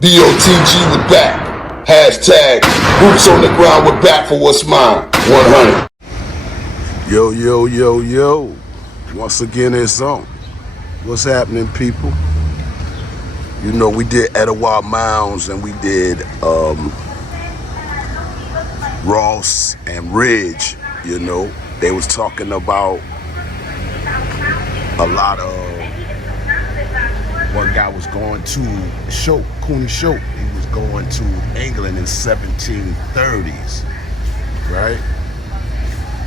DOTG, we're back. Hashtag boots on the ground, we're back for what's mine. 100. Yo, yo, yo, yo. Once again, it's on. What's happening, people? You know, we did Etowah Mounds and we did Ross and Ridge. You know, they was talking about a lot of one guy was going to Cooney Shope. He was going to England in 1730s, right?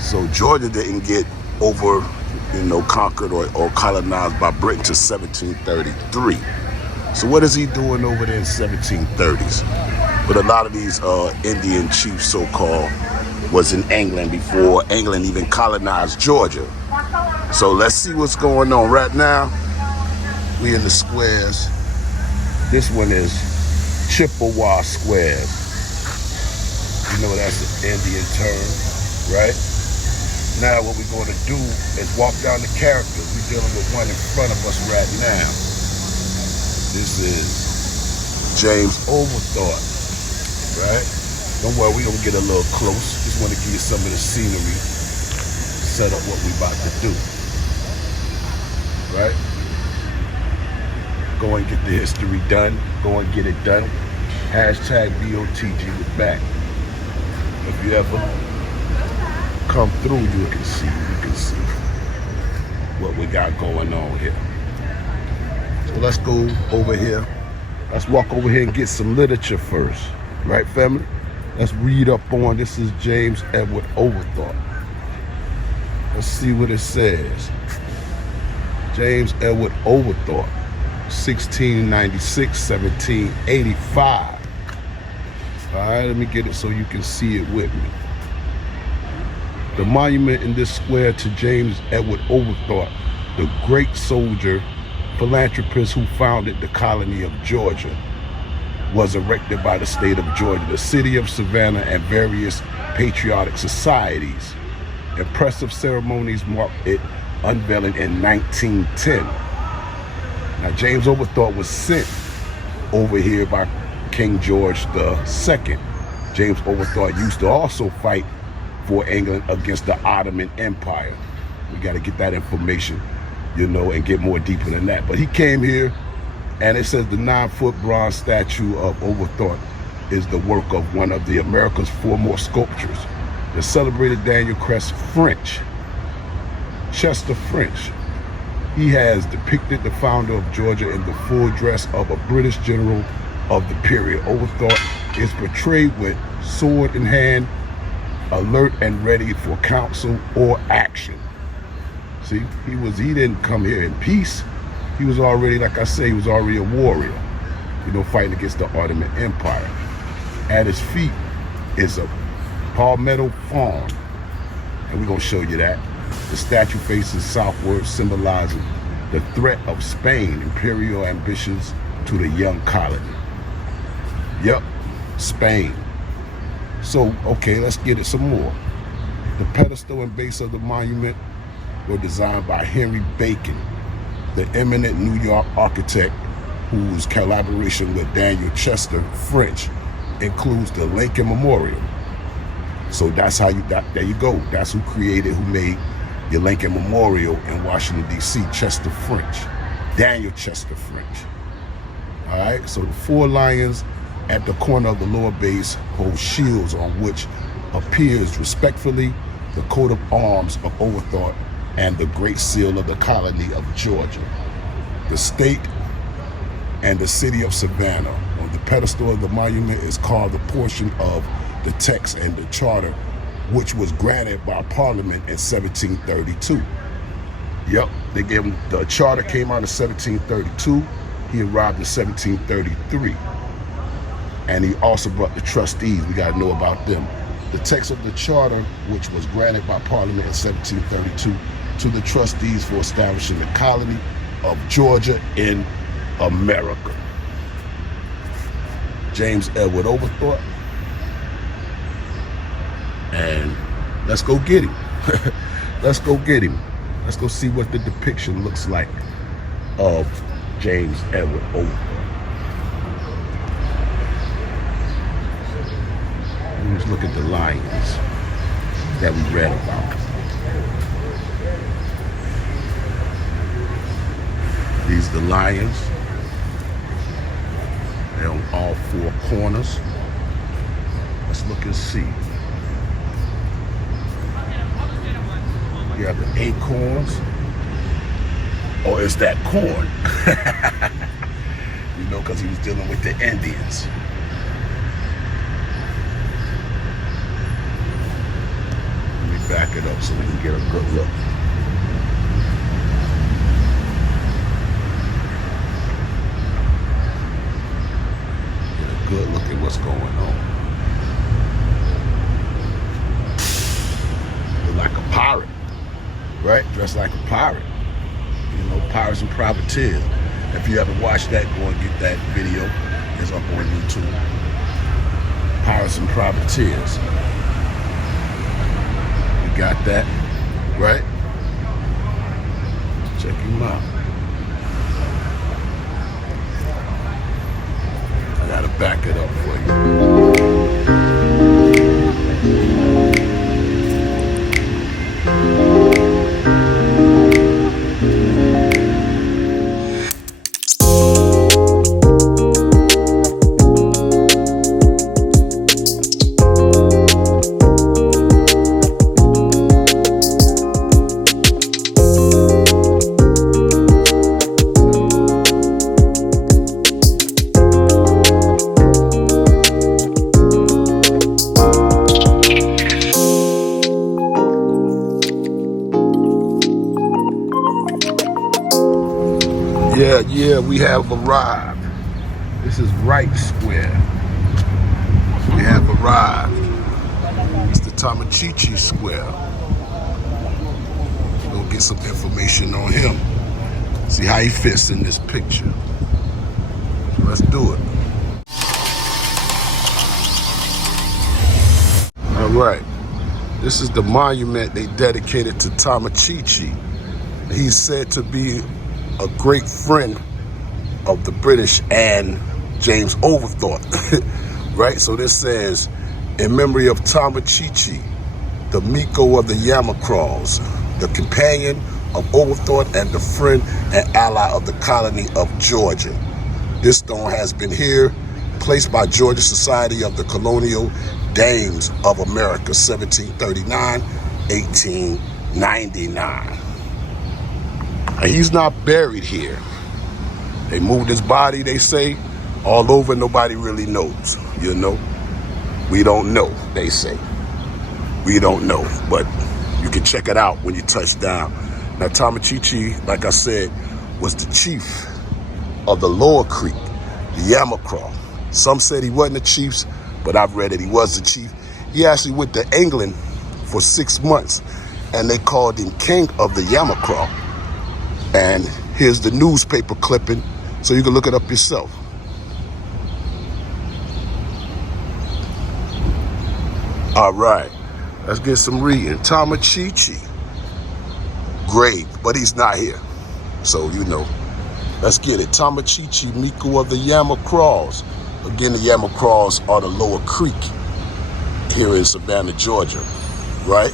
So Georgia didn't get over, conquered or colonized by Britain to 1733. So what is he doing over there in 1730s? But a lot of these Indian chiefs, so-called, was in England before England even colonized Georgia. So let's see what's going on right now. We in the squares. This one is Chippewa Squares. You know that's an Indian term, right? Now what we're going to do is walk down the characters. We're dealing with one in front of us right now. This is James Oglethorpe, right? Don't worry, we're going to get a little close. Just want to give you some of the scenery, set up what we're about to do, right? Go and get the history done. Go and get it done. Hashtag DOTG with back. If you ever come through, you can see what we got going on here. So let's go over here. Let's walk over here and get some literature first. Right, family? Let's read up on, this is James Edward Oglethorpe. Let's see what it says. James Edward Oglethorpe. 1696, 1785. All right, let me get it so you can see it with me. The monument in this square to James Edward Oglethorpe, the great soldier, philanthropist who founded the colony of Georgia, was erected by the state of Georgia, the city of Savannah, and various patriotic societies. Impressive ceremonies marked its unveiling in 1910. Now, James Oglethorpe was sent over here by King George II. James Oglethorpe used to also fight for England against the Ottoman Empire. We got to get that information, and get more deeper than that. But he came here, and it says the 9-foot bronze statue of Oglethorpe is the work of one of the America's foremost sculptors, the celebrated Daniel Chester French. He has depicted the founder of Georgia in the full dress of a British general of the period. Oglethorpe is portrayed with sword in hand, alert and ready for counsel or action. See, he didn't come here in peace. He was already, like I say, he was already a warrior, fighting against the Ottoman Empire. At his feet is a palmetto fawn, and we're gonna show you that. The statue faces southward, symbolizing the threat of Spain, imperial ambitions to the young colony. Yep, Spain. So, okay, let's get it some more. The pedestal and base of the monument were designed by Henry Bacon, the eminent New York architect whose collaboration with Daniel Chester French includes the Lincoln Memorial. So that's how there you go. That's who made your Lincoln Memorial in Washington, D.C., Chester French, Daniel Chester French. All right, so the 4 lions at the corner of the lower base hold shields on which appears respectfully the coat of arms of Oglethorpe and the great seal of the colony of Georgia, the state and the city of Savannah. On the pedestal of the monument is carved a portion of the text and the charter, which was granted by Parliament in 1732. Yep, they gave him, the charter came out in 1732. He arrived in 1733. And he also brought the trustees. We got to know about them. The text of the charter, which was granted by Parliament in 1732 to the trustees for establishing the colony of Georgia in America. James Edward Oglethorpe. And let's go get him. Let's go get him. Let's go see what the depiction looks like of James Edward Oglethorpe. Let's look at the lions that we read about. These are the lions. They're on all 4 corners. Let's look and see. You have the acorns, or is that corn? You know, because he was dealing with the Indians. Let me back it up so we can get a good look. Get a good look at what's going on. Look like a pirate. Right? Dressed like a pirate. You know, Pirates and Privateers. If you haven't watched that, go and get that video. It's up on YouTube. Pirates and Privateers. You got that, right? Check him out. I gotta back it up for you. Yeah, we have arrived. This is Wright Square. We have arrived. It's the Tomochichi Square. We'll get some information on him. See how he fits in this picture. So let's do it. All right. This is the monument they dedicated to Tomochichi. He's said to be a great friend of the British and James Oglethorpe, right? So this says, in memory of Tomochichi, the Miko of the Yamacraws, the companion of Oglethorpe and the friend and ally of the colony of Georgia. This stone has been here, placed by Georgia Society of the Colonial Dames of America, 1739, 1899. And he's not buried here. They moved his body, they say, all over. Nobody really knows, you know. We don't know, they say. We don't know, but you can check it out when you touch down. Now, Tomochichi, like I said, was the chief of the Lower Creek, the Yamacraw. Some said he wasn't the chief, but I've read that he was the chief. He actually went to England for 6 months, and they called him King of the Yamacraw. And here's the newspaper clipping, so you can look it up yourself. All right, let's get some reading. Tomochichi, grave, but he's not here. So, you know, let's get it. Tomochichi, Miko of the Yamacraws. Again, the Yamacraws are the Lower Creek here in Savannah, Georgia, right?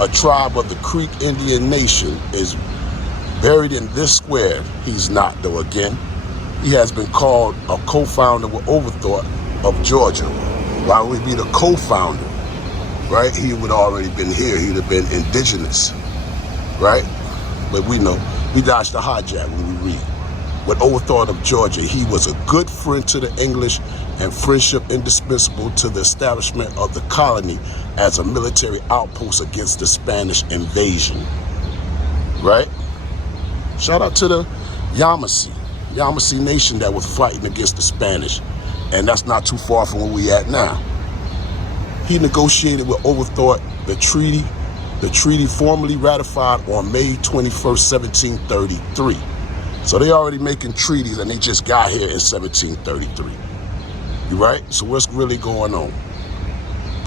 A tribe of the Creek Indian Nation is buried in this square. He's not, though. Again, he has been called a co-founder with Oglethorpe of Georgia. Why would he be the co-founder, right? He would already been here. He'd have been indigenous, right? But we know, we dodged the hijack when we read. With Oglethorpe of Georgia, he was a good friend to the English and friendship indispensable to the establishment of the colony as a military outpost against the Spanish invasion, right? Shout out to the Yamacraw Nation that was fighting against the Spanish, and that's not too far from where we at now. He negotiated with Oglethorpe the treaty formally ratified on May 21st, 1733. So they already making treaties, and they just got here in 1733. You right? So what's really going on?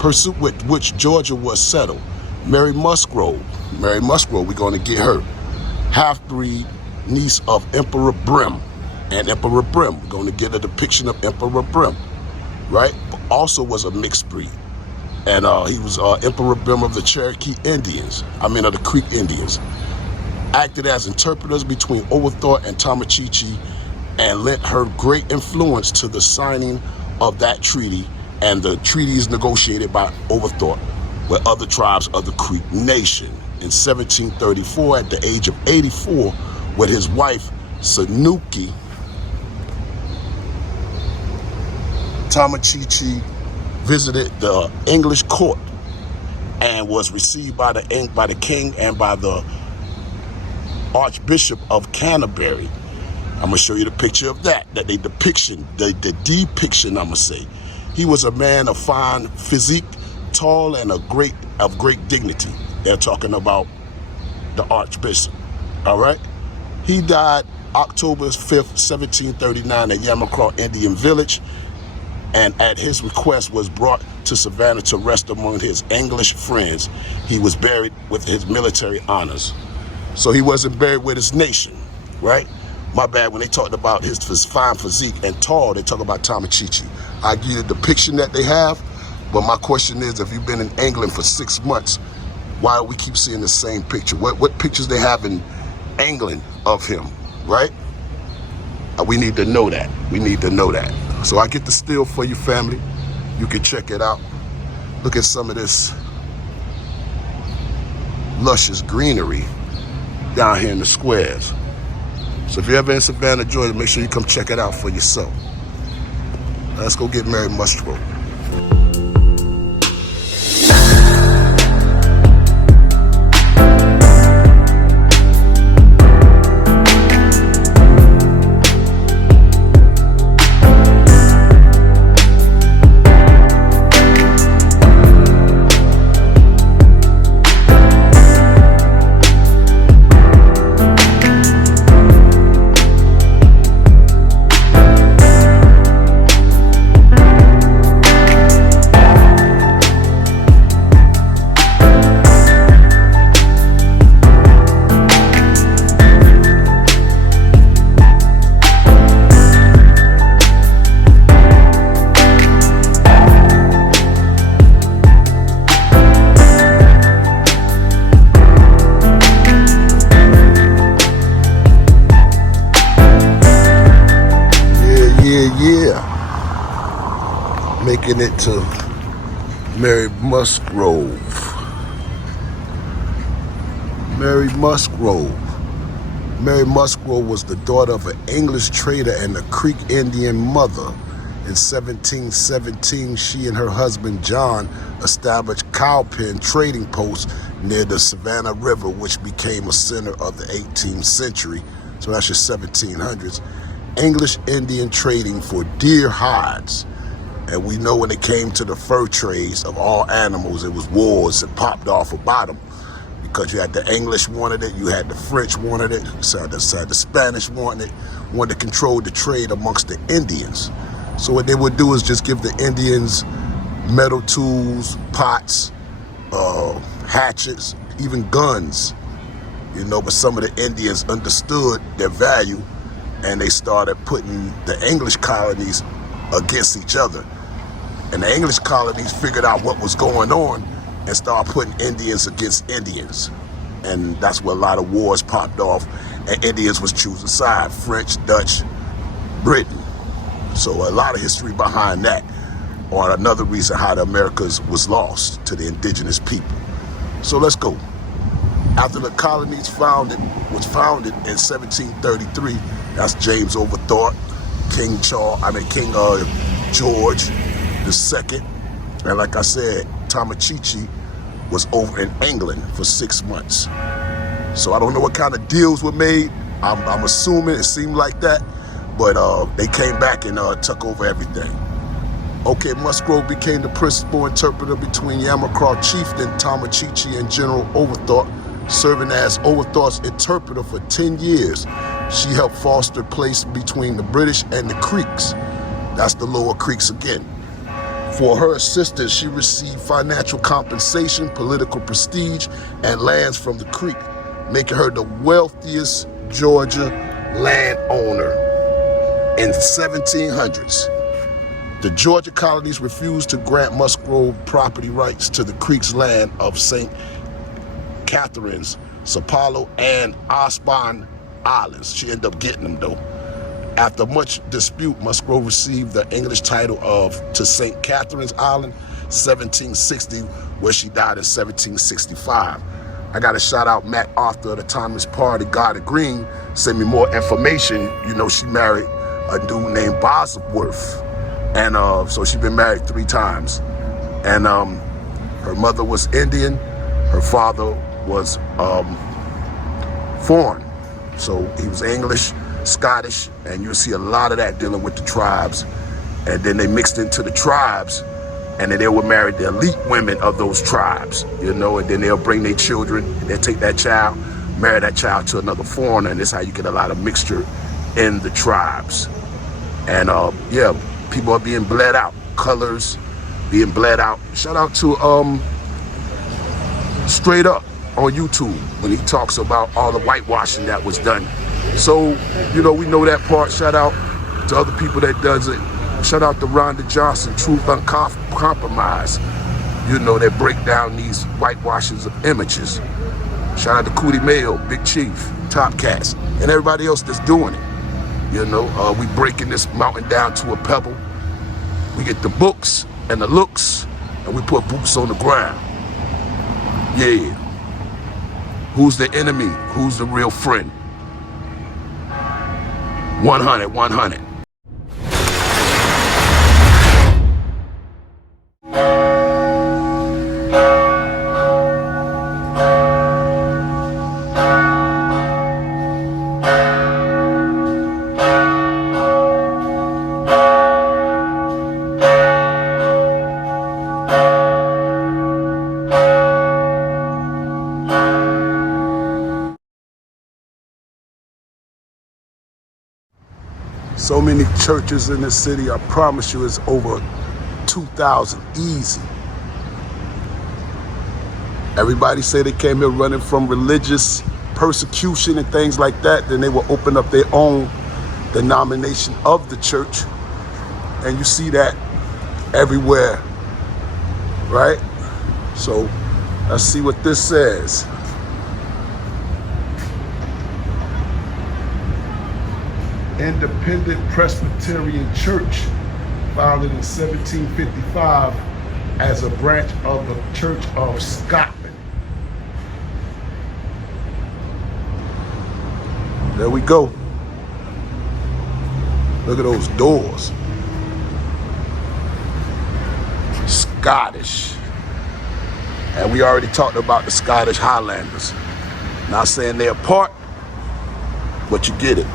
Pursuit with which Georgia was settled. Mary Musgrove, we're going to get her. Half-breed niece of Emperor Brim. And Emperor Brim, we're going to get a depiction of Emperor Brim, right? But also was a mixed breed. And he was Emperor Brim of the Cherokee Indians, of the Creek Indians. Acted as interpreters between Oglethorpe and Tomochichi and lent her great influence to the signing of that treaty and the treaties negotiated by Oglethorpe with other tribes of the Creek Nation. In 1734, at the age of 84, with his wife, Sanuki, Tomochichi visited the English court and was received by the king and by the Archbishop of Canterbury. I'm gonna show you the picture of that the depiction, I'm gonna say. He was a man of fine physique, tall and of great dignity. They're talking about the Archbishop, all right? He died October 5th, 1739 at Yamacraw Indian Village, and at his request was brought to Savannah to rest among his English friends. He was buried with his military honors. So he wasn't buried with his nation, right? My bad, when they talked about his fine physique and tall, they talk about Tomochichi. I give you the depiction that they have, but my question is, if you've been in England for 6 months, why do we keep seeing the same picture? What pictures they have in England of him, right? We need to know that. We need to know that. So I get the still for you, family. You can check it out. Look at some of this luscious greenery down here in the squares. So if you're ever in Savannah, Georgia, make sure you come check it out for yourself. Let's go get Mary Musgrove. Making it to Mary Musgrove. Mary Musgrove. Mary Musgrove was the daughter of an English trader and a Creek Indian mother. In 1717, she and her husband John established cowpen trading posts near the Savannah River, which became a center of the 18th century. So that's your 1700s. English Indian trading for deer hides. And we know when it came to the fur trades of all animals, it was wars that popped off about them. Because you had the English wanted it, you had the French wanted it, so the Spanish wanted to control the trade amongst the Indians. So what they would do is just give the Indians metal tools, pots, hatchets, even guns. But some of the Indians understood their value, and they started putting the English colonies against each other. And the English colonies figured out what was going on and started putting Indians against Indians. And that's where a lot of wars popped off, and Indians was choosing side, French, Dutch, Britain. So a lot of history behind that, or another reason how the Americas was lost to the indigenous people. So let's go. After the colonies was founded in 1733, that's James Oglethorpe, King George II. And like I said, Tomochichi was over in England for 6 months. So I don't know what kind of deals were made. I'm assuming it seemed like that, but they came back and took over everything. Okay, Musgrove became the principal interpreter between Yamacraw chieftain Tomochichi and General Oglethorpe, serving as Oglethorpe's interpreter for 10 years. She helped foster peace between the British and the Creeks. That's the lower Creeks again. For her assistance, she received financial compensation, political prestige, and lands from the Creek, making her the wealthiest Georgia landowner in 1700s. The Georgia colonies refused to grant Musgrove property rights to the Creek's land of St. Catherine's, Sapalo, and Osborne Islands. She ended up getting them though. After much dispute, Musgrove received the English title to St. Catherine's Island, 1760, where she died in 1765. I got to shout out Matt Arthur of the Thomas Party, God of Green, sent me more information. You know, she married a dude named Bosworth. And so she's been married 3 times. And her mother was Indian, her father was foreign. So he was English, Scottish, and you'll see a lot of that dealing with the tribes. And then they mixed into the tribes, and then they would marry the elite women of those tribes, you know, and then they'll bring their children, and they'll take that child, marry that child to another foreigner, and this is how you get a lot of mixture in the tribes. And yeah, people are being bled out, colors being bled out. Shout out to Straight Up on YouTube when he talks about all the whitewashing that was done. So, you know, we know that part. Shout out to other people that does it. Shout out to Rhonda Johnson, Truth Uncompromised. You know, that break down these whitewashes of images. Shout out to Cootie Mayo, Big Chief, Top Cats, and everybody else that's doing it. You know, we breaking this mountain down to a pebble. We get the books and the looks, and we put boots on the ground. Yeah. Who's the enemy? Who's the real friend? 100, 100. So many churches in the city, I promise you it's over 2,000 easy. Everybody say they came here running from religious persecution and things like that, then they will open up their own denomination of the church. And you see that everywhere, right? So let's see what this says. Independent Presbyterian Church, founded in 1755 as a branch of the Church of Scotland. There we go. Look at those doors. Scottish. And we already talked about the Scottish Highlanders. Not saying they're part, but you get it.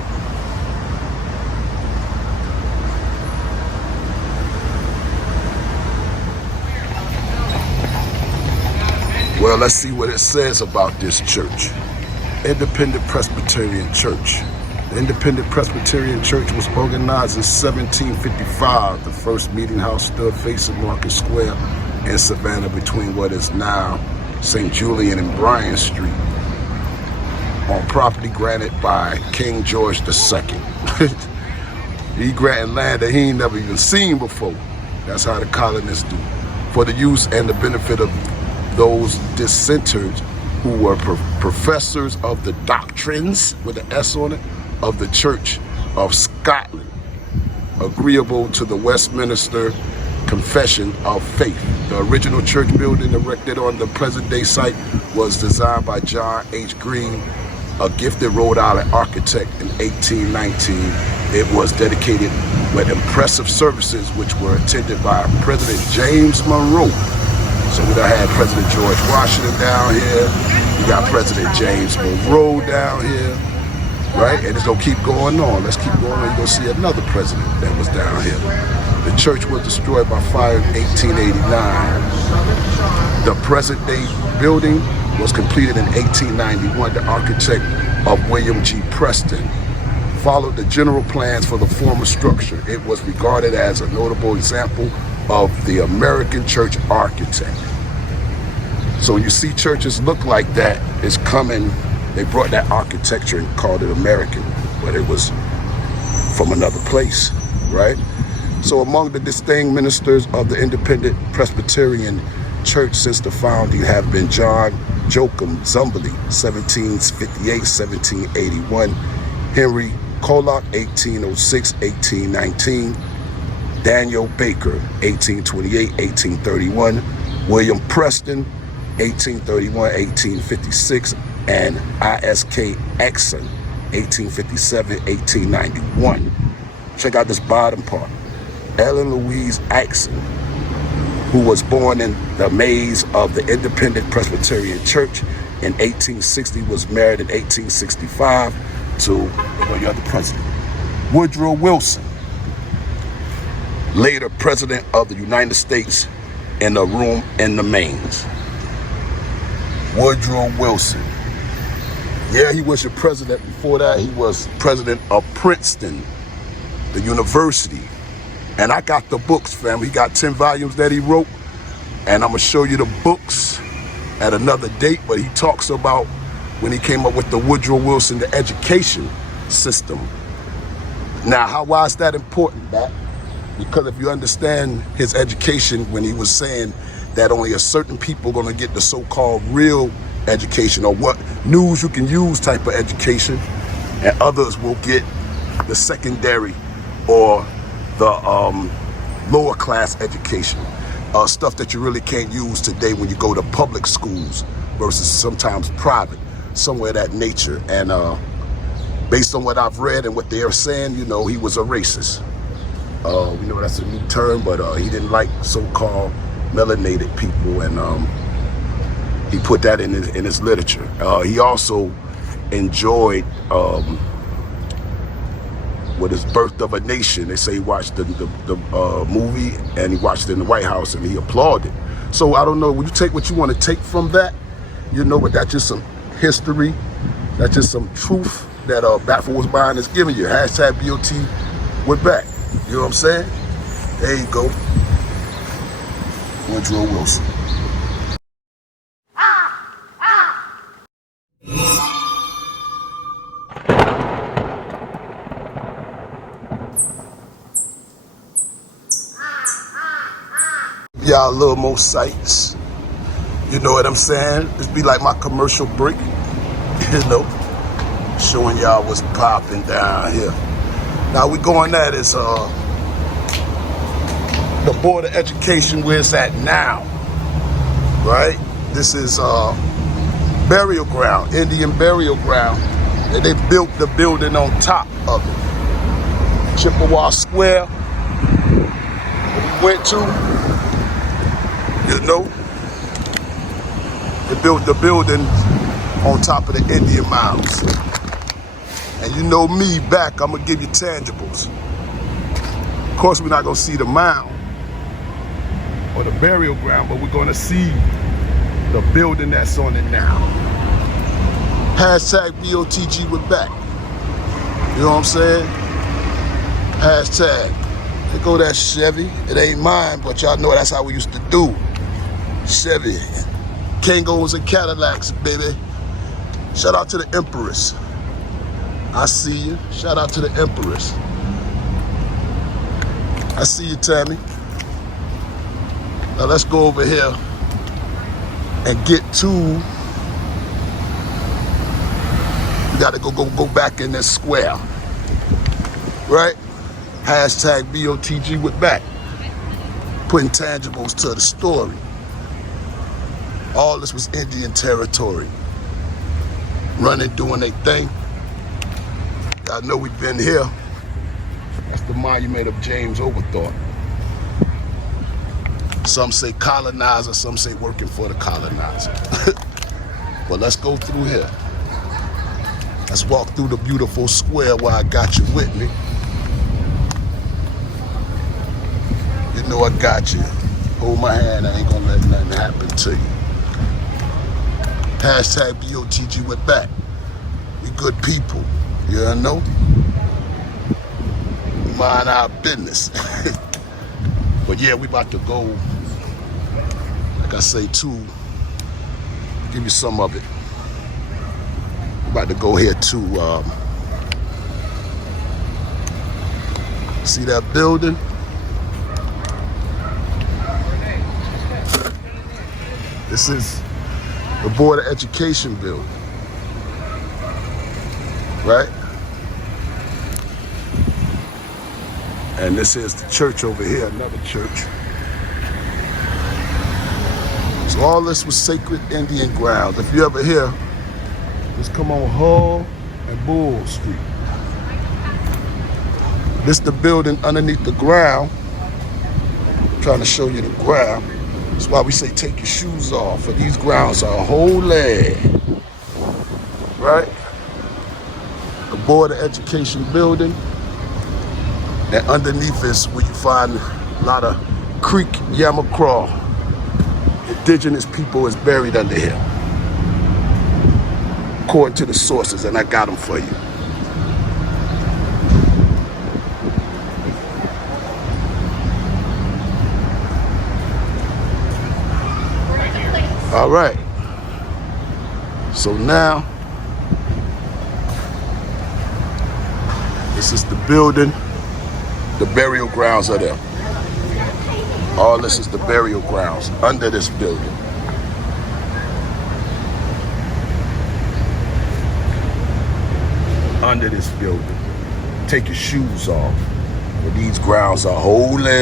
Well, let's see what it says about this church. Independent Presbyterian Church. The Independent Presbyterian Church was organized in 1755. The first meeting house stood facing Market Square in Savannah between what is now St. Julian and Bryan Street, on property granted by King George II. He granted land that he ain't never even seen before. That's how the colonists do. For the use and the benefit of those dissenters who were professors of the doctrines, with an S on it, of the Church of Scotland, agreeable to the Westminster Confession of Faith. The original church building erected on the present-day site was designed by John H. Green, a gifted Rhode Island architect, in 1819. It was dedicated with impressive services which were attended by President James Monroe. So we done had President George Washington down here. We got President James Monroe down here, right? And it's gonna keep going on. Let's keep going on. You're gonna see another president that was down here. The church was destroyed by fire in 1889. The present day building was completed in 1891. The architect of William G. Preston followed the general plans for the former structure. It was regarded as a notable example of the American church architect. So when you see churches look like that, it's coming, they brought that architecture and called it American, but it was from another place, right? So among the distinguished ministers of the Independent Presbyterian Church since the founding have been John Joachim Zumbly, 1758-1781, Henry Colock, 1806-1819, Daniel Baker, 1828-1831, William Preston, 1831-1856, and I.S.K. Exon, 1857-1891. Check out this bottom part. Ellen Louise Exon, who was born in the maze of the Independent Presbyterian Church in 1860, was married in 1865 to your other president, Woodrow Wilson, later president of the United States, in a room in the mains. Woodrow Wilson. Yeah, he was your president. Before that, he was president of Princeton, the university. And I got the books, fam. He got 10 volumes that he wrote. And I'm going to show you the books at another date. But he talks about when he came up with the Woodrow Wilson, the education system. Now, why is that important, Matt? Because if you understand his education, when he was saying that only a certain people are going to get the so-called real education, or what news you can use type of education, and others will get the secondary or the lower class education, stuff that you really can't use today when you go to public schools versus sometimes private, somewhere of that nature. And based on what I've read and what they're saying, you know, he was a racist. We know that's a new term, but he didn't like so-called melanated people, and he put that in his literature. He also enjoyed with his Birth of a Nation. They say he watched the movie, and he watched it in the White House, and he applauded. So I don't know, would you take what you want to take from that? You know, but that's just some history. That's just some truth that Back for What's Mine is giving you. Hashtag BOT, we're back. You know what I'm saying? There you go. Woodrow Wilson. Y'all a little more sights. You know what I'm saying? This be like my commercial break. You know, showing y'all what's popping down here. Now we going at is the Board of Education where it's at now, right? This is burial ground, Indian burial ground, and they built the building on top of it. Chippewa Square, where we went to, you know, they built the building on top of the Indian mounds. And you know me, back, I'm gonna give you tangibles. Of course, we're not gonna see the mound or the burial ground, but we're gonna see the building that's on it now. Hashtag BOTG, we're back. You know what I'm saying? Hashtag. There go that Chevy. It ain't mine, but y'all know that's how we used to do. Chevy. Kangos and Cadillacs, baby. Shout out to the Empress. I see you. Shout out to the Empress. I see you, Tammy. Now let's go over here and get to, we gotta go back in this square, right? Hashtag BOTG with back. Putting tangibles to the story. All this was Indian territory. Running, doing their thing. Y'all know we've been here. That's the monument of James Oglethorpe. Some say colonizer, some say working for the colonizer. But let's go through here. Let's walk through the beautiful square where I got you with me. You know I got you. Hold my hand, I ain't gonna let nothing happen to you. Hashtag BOTG with back. We good people, you know? We mind our business. But yeah, we about to go, like I say too, give you some of it. We about to go here to, see that building? This is the Board of Education building, right? And this is the church over here, another church. So all this was sacred Indian grounds. If you ever hear, just come on Hull and Bull Street. This the building underneath the ground. I'm trying to show you the ground. That's why we say take your shoes off, for these grounds are holy, right? The Board of Education building, and underneath is where you find a lot of Creek Yamacraw. Indigenous people is buried under here, according to the sources, and I got them for you. All right, so now, this is the building, the burial grounds are there. All this is the burial grounds under this building. Under this building. Take your shoes off, for these grounds are holy.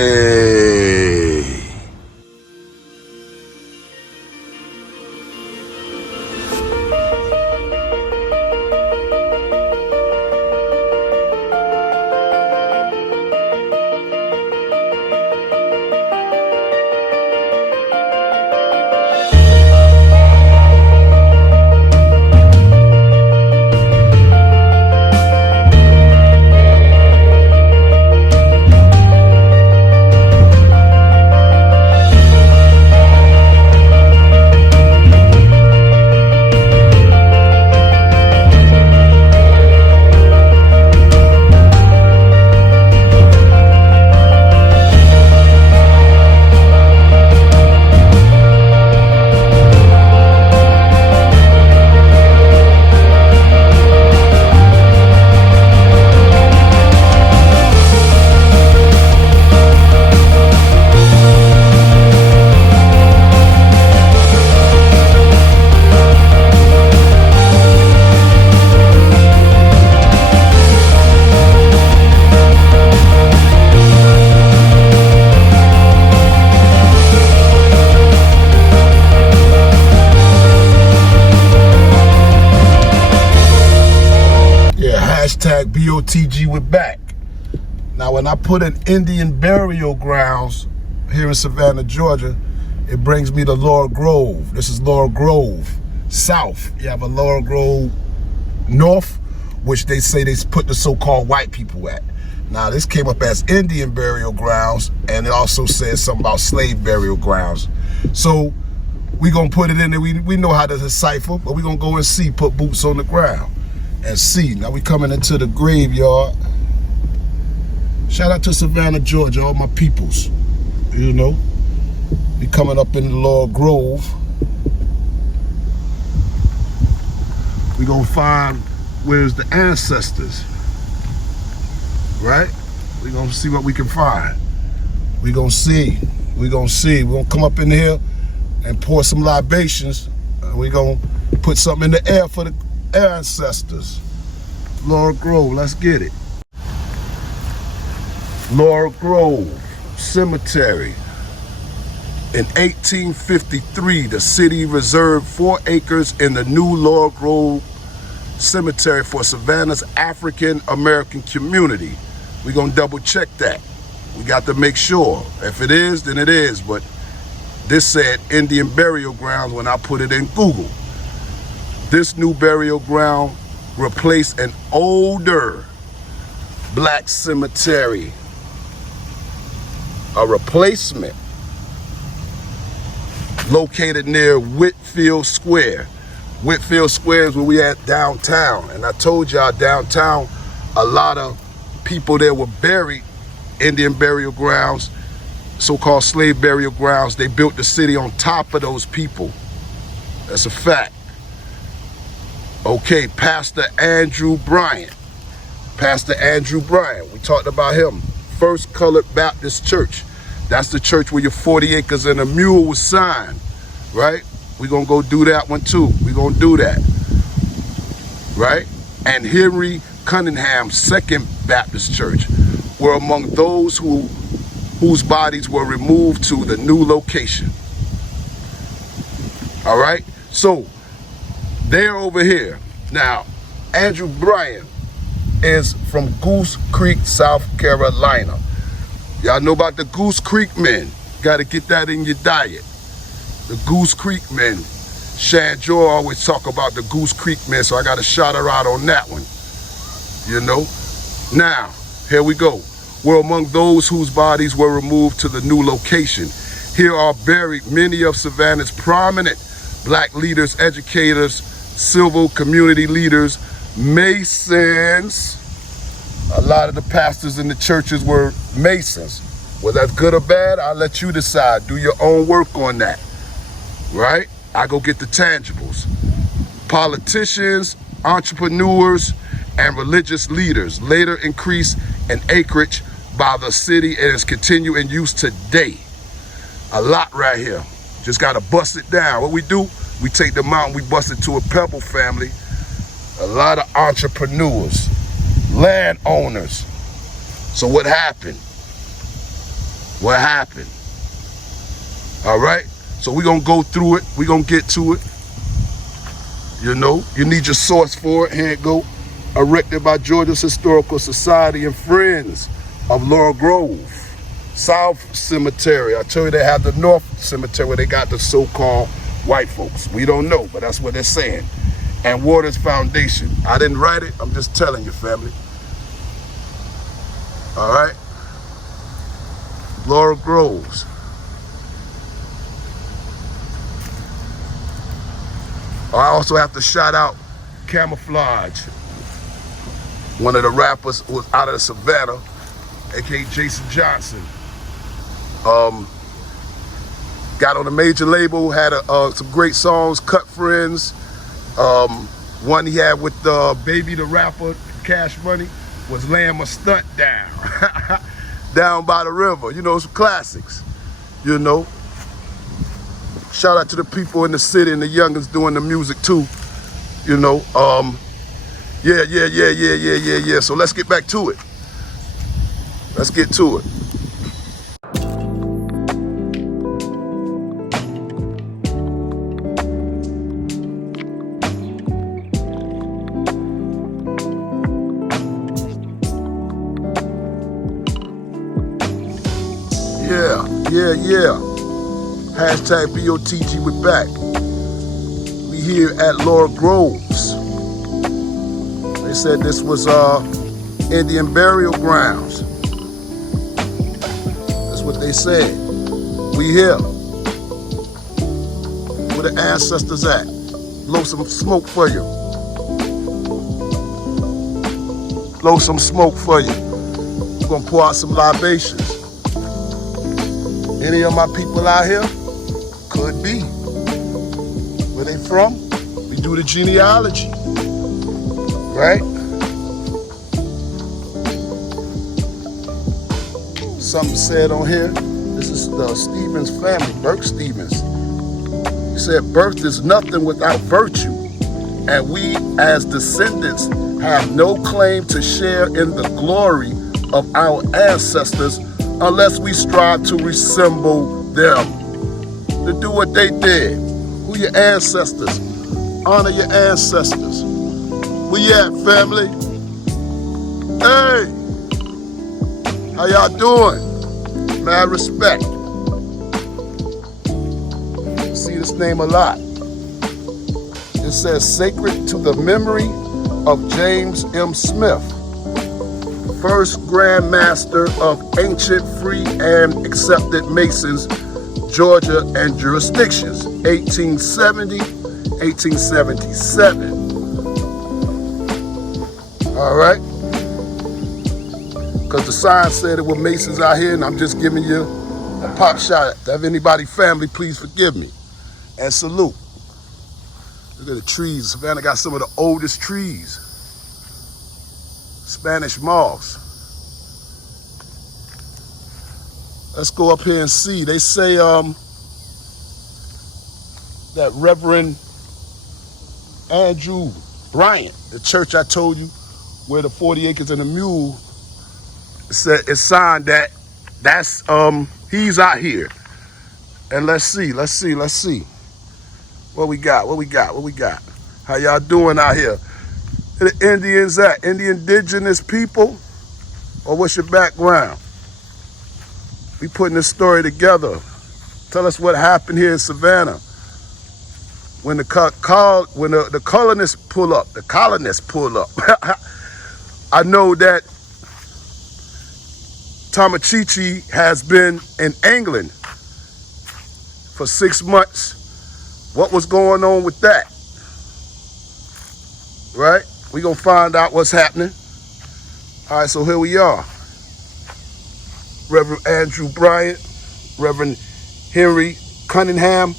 Hashtag BOTG with back. Now, when I put in Indian burial grounds here in Savannah, Georgia, it brings me to Laurel Grove. This is Laurel Grove South. You have a Laurel Grove North, which they say they put the so-called white people at. Now, this came up as Indian burial grounds, and it also says something about slave burial grounds. So we gonna put it in there. We know how to decipher, but we gonna go and see, put boots on the ground and see. Now we coming into the graveyard. Shout out to Savannah, Georgia, all my peoples. You know, we coming up in the Laurel Grove. We gonna find where's the ancestors, right? We gonna see what we can find. We gonna see We're gonna see. We're gonna come up in here and pour some libations. We're gonna put something in the air for the ancestors. Laurel Grove, let's get it. Laurel Grove Cemetery. In 1853, the city reserved 4 acres in the new Laurel Grove Cemetery for Savannah's African American community. We're gonna double check that. We got to make sure. If it is, then it is. But this said Indian burial grounds when I put it in Google. This new burial ground replaced an older black cemetery. A replacement located near Whitfield Square. Whitfield Square is where we at downtown. And I told y'all downtown, a lot of people there were buried, Indian burial grounds, so-called slave burial grounds. They built the city on top of those people. That's a fact. Okay, Pastor Andrew Bryant. Pastor Andrew Bryant, we talked about him. First Colored Baptist Church. That's the church where your 40 acres and a mule was signed, right? We're gonna go do that one too. We're gonna do that, right? And Henry Cunningham Second Baptist Church were among those whose bodies were removed to the new location. All right, so they're over here. Now, Andrew Bryant is from Goose Creek, South Carolina. Y'all know about the Goose Creek men. Got to get that in your diet. The Goose Creek men. Shan Joy always talk about the Goose Creek men, so I got to shout her out on that one. You know? Now, here we go. We're among those whose bodies were removed to the new location. Here are buried many of Savannah's prominent black leaders, educators, civil community leaders, Masons. A lot of the pastors in the churches were Masons. Was that good or bad? I'll let you decide. Do your own work on that, right? I go get the tangibles. Politicians, entrepreneurs, and religious leaders later increased in acreage by the city and is continued in use today. A lot right here. Just gotta bust it down. What we do, we take the mountain, we bust it to a pebble family. A lot of entrepreneurs, landowners. So what happened? What happened? All right, so we're gonna go through it. We're gonna get to it. You know, you need your source for it. Here it go. Erected by Georgia's Historical Society and Friends of Laurel Grove. South Cemetery. I tell you, they have the North Cemetery where they got the so-called white folks. We don't know, but that's what they're saying. And Waters Foundation. I didn't write it. I'm just telling you, family. All right. Laurel Groves. I also have to shout out Camouflage. One of the rappers who was out of Savannah, aka Jason Johnson. Got on a major label, had some great songs, Cut Friends. One he had with Baby the rapper, Cash Money, was Laying My Stunt Down. Down by the river, you know, some classics, you know. Shout out to the people in the city and the youngins doing the music too, you know. Yeah. So let's get back to it. Let's get to it. Yeah. Hashtag BOTG, we're back. We here at Laurel Groves. They said this was Indian burial grounds. That's what they said. We here. Where the ancestors at? Blow some smoke for you. Blow some smoke for you. We're gonna pour out some libations. Any of my people out here? Could be. Where they from? We do the genealogy, right? Something said on here, This is the Stevens family, Burke Stevens. He said, birth is nothing without virtue, and we as descendants have no claim to share in the glory of our ancestors unless we strive to resemble them, to do what they did. Who your ancestors? Honor your ancestors. Where you at, family? Hey, how y'all doing? Mad respect. See this name a lot. It says sacred to the memory of James M. Smith, first Grand Master of ancient free and accepted Masons, Georgia and jurisdictions, 1870, 1877. All right? Because the sign said it were Masons out here, and I'm just giving you a pop shot. If anybody family, please forgive me. And salute. Look at the trees. Savannah got some of the oldest trees. Spanish moss. Let's go up here and see. They say that Reverend Andrew Bryant, the church I told you, where the 40 acres and a mule, it's signed that's he's out here. And let's see. What we got? How y'all doing out here? Where the Indians at? Indigenous people? Or what's your background? We putting this story together. Tell us what happened here in Savannah. When the colonists pull up, I know that Tomochichi has been in England for 6 months. What was going on with that? Right? We're going to find out what's happening. All right, so here we are. Reverend Andrew Bryant, Reverend Henry Cunningham,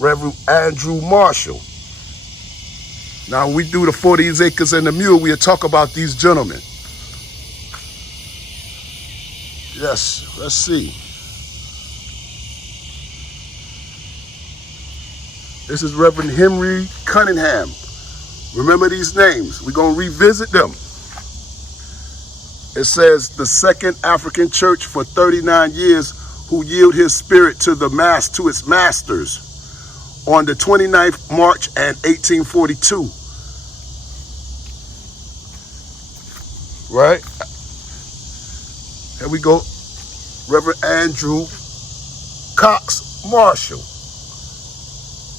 Reverend Andrew Marshall. Now, when we do the 40 acres and the mule, we'll talk about these gentlemen. Yes, let's see. This is Reverend Henry Cunningham. Remember these names. We're going to revisit them. It says the second African church for 39 years who yield his spirit to its masters on the 29th March and 1842. Right? Here we go. Reverend Andrew Cox Marshall,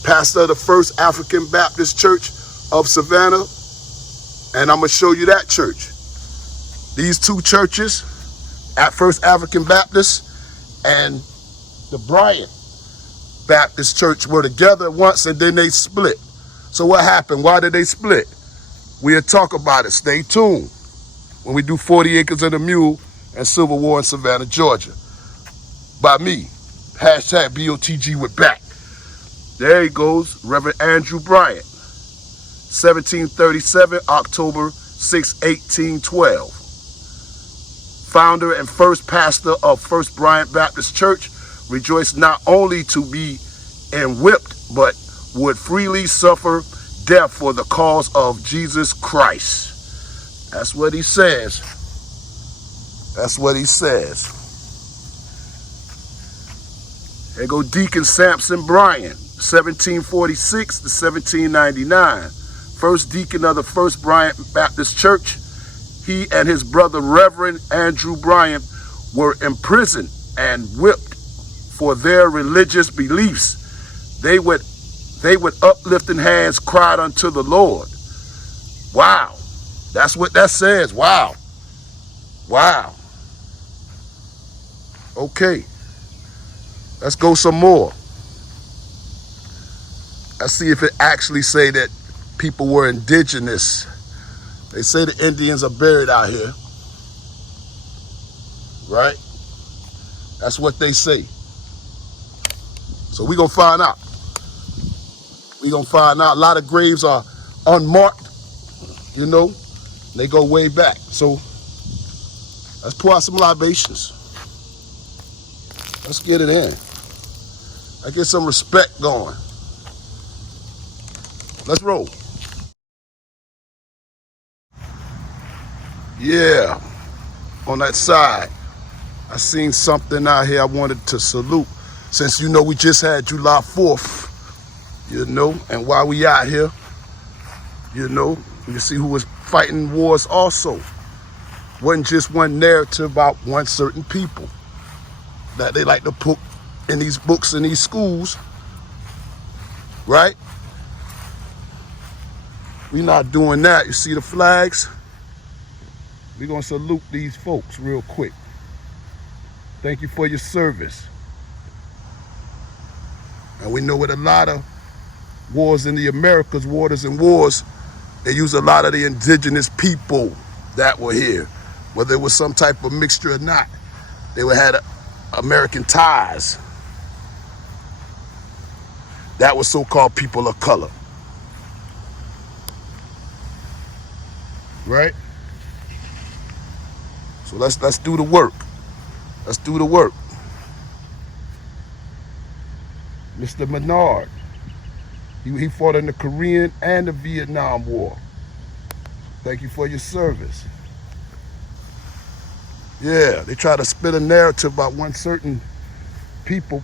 pastor of the First African Baptist Church of Savannah, and I'm going to show you that church. These two churches, at First African Baptist and the Bryant Baptist Church, were together once and then they split. So what happened? Why did they split? We'll talk about it. Stay tuned when we do 40 Acres and a Mule and Civil War in Savannah, Georgia. By me. Hashtag BOTG with back. There he goes, Reverend Andrew Bryant. 1737, October 6, 1812. Founder and first pastor of First Bryant Baptist Church, rejoiced not only to be whipped, but would freely suffer death for the cause of Jesus Christ. That's what he says. That's what he says. There go Deacon Sampson Bryan, 1746 to 1799. First deacon of the First Bryant Baptist Church. He and his brother Reverend Andrew Bryant were imprisoned and whipped for their religious beliefs. They with uplifting hands cried unto the Lord. Wow. That's what that says. Wow. Wow. Okay. Let's go some more. Let's see if it actually say that people were indigenous. They say the Indians are buried out here. Right? That's what they say. So we're going to find out. We're going to find out. A lot of graves are unmarked, you know. They go way back. So let's pour out some libations. Let's get it in. I get some respect going. Let's roll. Yeah, on that side, I seen something out here I wanted to salute. Since you know we just had July 4th, you know, and while we out here, you know, you see who was fighting wars also. Wasn't just one narrative about one certain people that they like to put in these books in these schools, right? We not doing that. You see the flags? We're gonna salute these folks real quick. Thank you for your service. And we know with a lot of wars in the Americas, waters and wars, they use a lot of the indigenous people that were here. Whether it was some type of mixture or not, they had American ties. That was so-called people of color. Right? So let's do the work. Let's do the work. Mr. Menard, he fought in the Korean and the Vietnam War. Thank you for your service. Yeah, they try to spin a narrative about one certain people.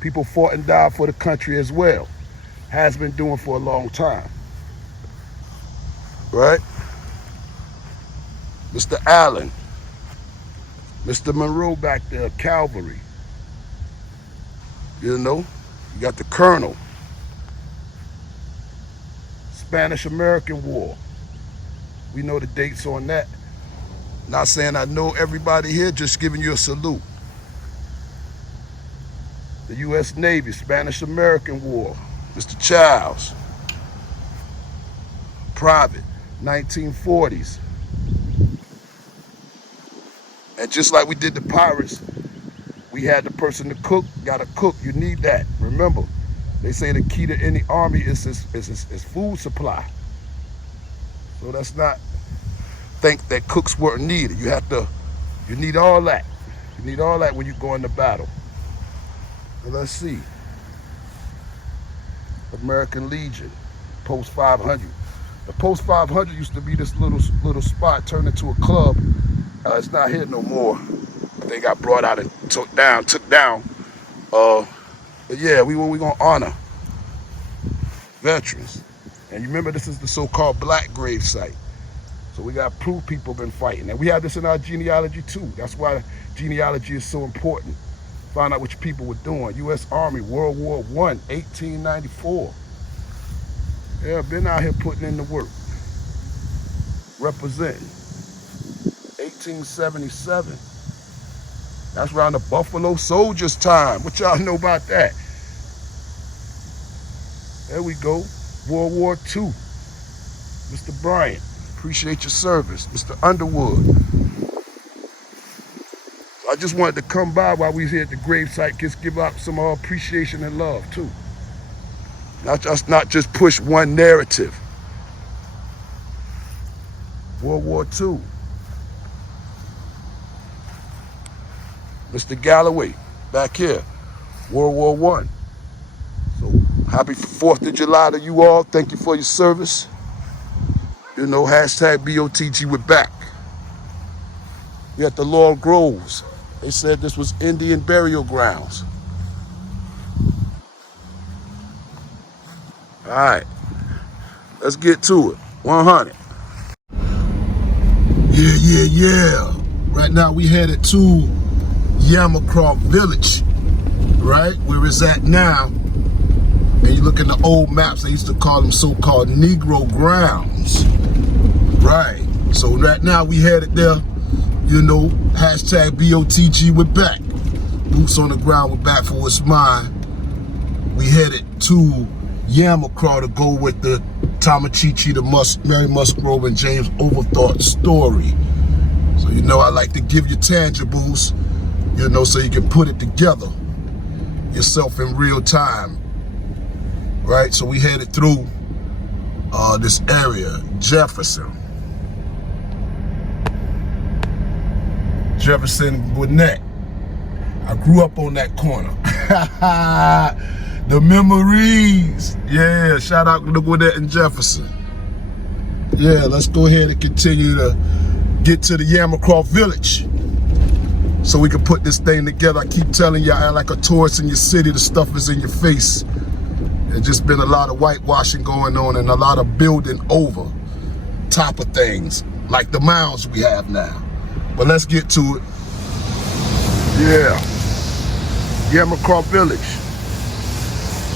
People fought and died for the country as well. Has been doing for a long time. Right? Mr. Allen, Mr. Monroe back there, Cavalry. You know, you got the Colonel. Spanish-American War. We know the dates on that. Not saying I know everybody here, just giving you a salute. The U.S. Navy, Spanish-American War. Mr. Childs. Private, 1940s. And just like we did the pirates, we had the person to cook, gotta cook, you need that. Remember, they say the key to any army is food supply. So that's not think that cooks weren't needed. You need all that. You need all that when you go into battle. Well, let's see. American Legion, Post 500. The Post 500 used to be this little spot turned into a club. It's not here no more. They got brought out and took down. But yeah, we gonna honor veterans. And you remember this is the so-called black grave site. So we got proof people been fighting. And we have this in our genealogy too. That's why genealogy is so important. Find out which people were doing. U.S. Army, World War I, 1894. Yeah, been out here putting in the work. Representing. 1877. That's around the Buffalo Soldiers time. What y'all know about that? There we go. World War II. Mr. Bryant, appreciate your service. Mr. Underwood. I just wanted to come by while we was here at the gravesite, just give out some appreciation and love too. Not just push one narrative. World War II. Mr. Galloway, back here, World War I. So happy 4th of July to you all. Thank you for your service. You know, hashtag BOTG, we're back. We at the Laurel Groves. They said this was Indian burial grounds. All right, let's get to it. 100. Yeah. Right now we headed to Yamacraw Village, right? Where it's at now. And you look in the old maps, they used to call them so-called Negro grounds. Right. So right now we headed there, you know, hashtag BOTG, we're back. Boots on the ground, we're back for what's mine. We headed to Yamacraw to go with the Tomochichi, the Mary Musgrove and James Oglethorpe story. So, you know, I like to give you tangibles, you know, so you can put it together yourself in real time, right? So we headed through this area, Jefferson, Gwinnett, I grew up on that corner. The memories. Yeah, shout out to Gwinnett and Jefferson. Yeah, let's go ahead and continue to get to the Yamacraw Village so we can put this thing together. I keep telling you, I act like a tourist in your city. The stuff is in your face. There's just been a lot of whitewashing going on and a lot of building over top of things, like the mounds we have now. But let's get to it. Yeah, Yamacraw Village.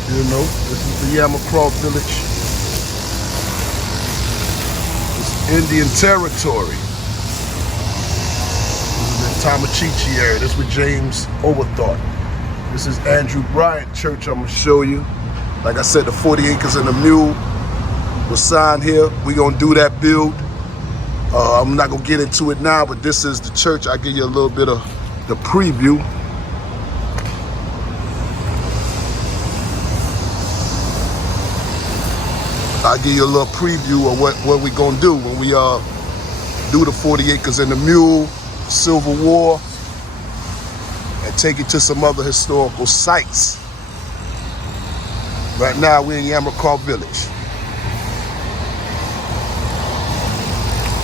You know, this is the Yamacraw Village. It's Indian territory. This is the Tomochichi area. This is with James Oglethorpe. This is Andrew Bryant Church I'm gonna show you. Like I said, the 40 acres and a mule was signed here. We gonna do that build. I'm not gonna get into it now, but this is the church. I'll give you a little bit of the preview. I'll give you a little preview of what we gonna do when we do the 40 acres and the mule, Civil War, and take it to some other historical sites. Right now we're in Yamacraw Village.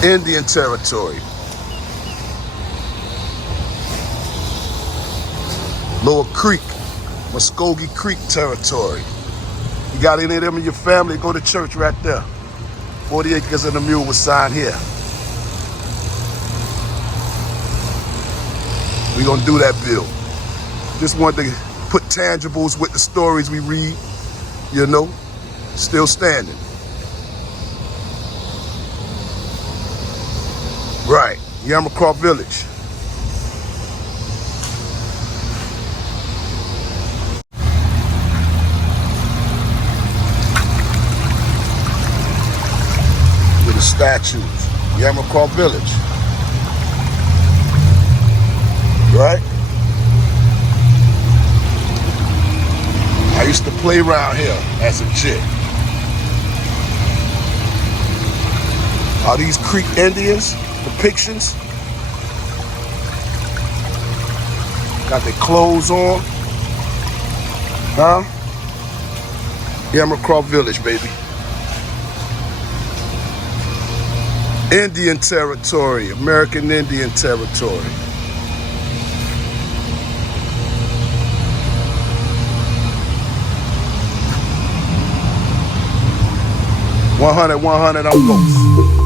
Indian territory. Lower Creek, Muskogee Creek territory. You got any of them in your family, go to church right there. 40 acres and a mule was signed here. We're gonna do that bill. Just wanted to put tangibles with the stories we read, you know, still standing. Right, Yamacraw Village. With the statues, Yamacraw Village. Right? I used to play around here as a chick. Are these Creek Indians? Depictions? Got their clothes on. Huh? Yamacraw Village, baby. Indian territory, American Indian territory. $100 on both.